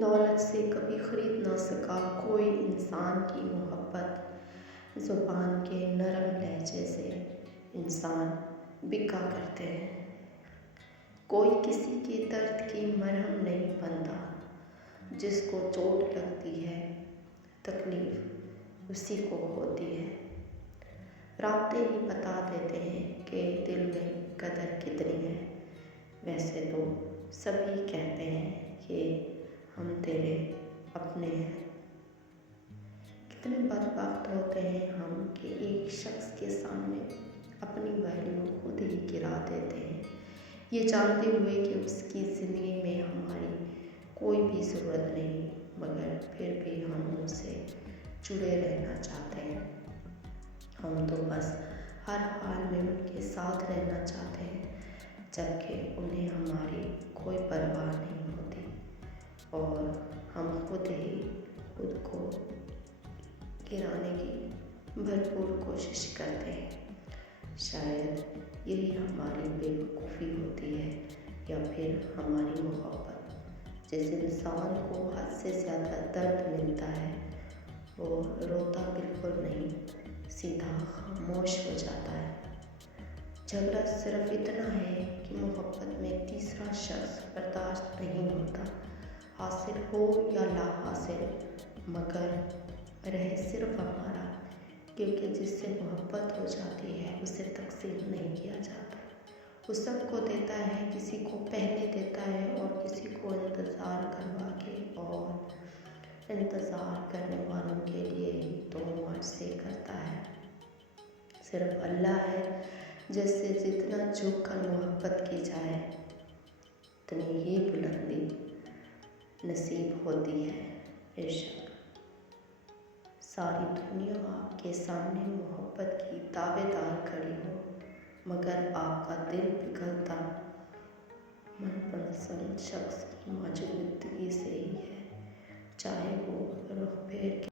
دولت سے کبھی خرید نہ سکا کوئی انسان کی محبت، زبان کے نرم لہجے سے انسان بکا کرتے ہیں۔ کوئی کسی کے درد کی مرہم نہیں بنتا، جس کو چوٹ لگتی ہے تکلیف اسی کو ہوتی ہے۔ رابطے ہی بتا دیتے ہیں کہ دل میں قدر کتنی ہے، ویسے تو سبھی کہتے ہیں کہ ہم تیرے اپنے ہیں۔ کتنے بدبخت ہوتے ہیں ہم کہ ایک شخص کے سامنے اپنی ویلیو خود ہی گرا دیتے ہیں، یہ جانتے ہوئے کہ اس کی زندگی میں ہماری کوئی بھی ضرورت نہیں، مگر پھر بھی ہم ان سے جڑے رہنا چاہتے ہیں۔ ہم تو بس ہر حال میں ان کے ساتھ رہنا چاہتے ہیں، جبکہ انہیں ہماری کوئی پرواہ نہیں ہوتی، اور ہم خود ہی خود کو گرانے کی بھرپور کوشش کرتے ہیں۔ شاید یہی ہماری بے وقوفی ہوتی ہے، یا پھر ہماری محبت۔ جس انسان کو حد سے زیادہ درد ملتا ہے وہ روتا بالکل نہیں، سیدھا خاموش ہو جاتا ہے۔ جھگڑا صرف اتنا ہے کہ محبت میں تیسرا شخص برداشت نہیں ہوتا، حاصل ہو یا لا حاصل، مگر رہے صرف ہمارا، کیونکہ جس سے محبت ہو جاتی ہے اسے تقسیم نہیں کیا جاتا۔ وہ سب کو دیتا ہے، کسی کو پہلے دیتا ہے اور کسی کو انتظار کروا کے، اور انتظار کرنے والوں کے لیے ہی تو معجزے کرتا ہے۔ صرف اللہ ہے جس سے جتنا جھک کر محبت کی جائے اتنی ہی بلندی نصیب ہوتی ہے۔ عشق۔ ساری دنیا آپ کے سامنے محبت کی دعوے دار کھڑی ہو، مگر آپ کا دل پگھلتا من پسند شخص کی موجودگی سے ہی ہے، چاہے وہ رخ پھیر کے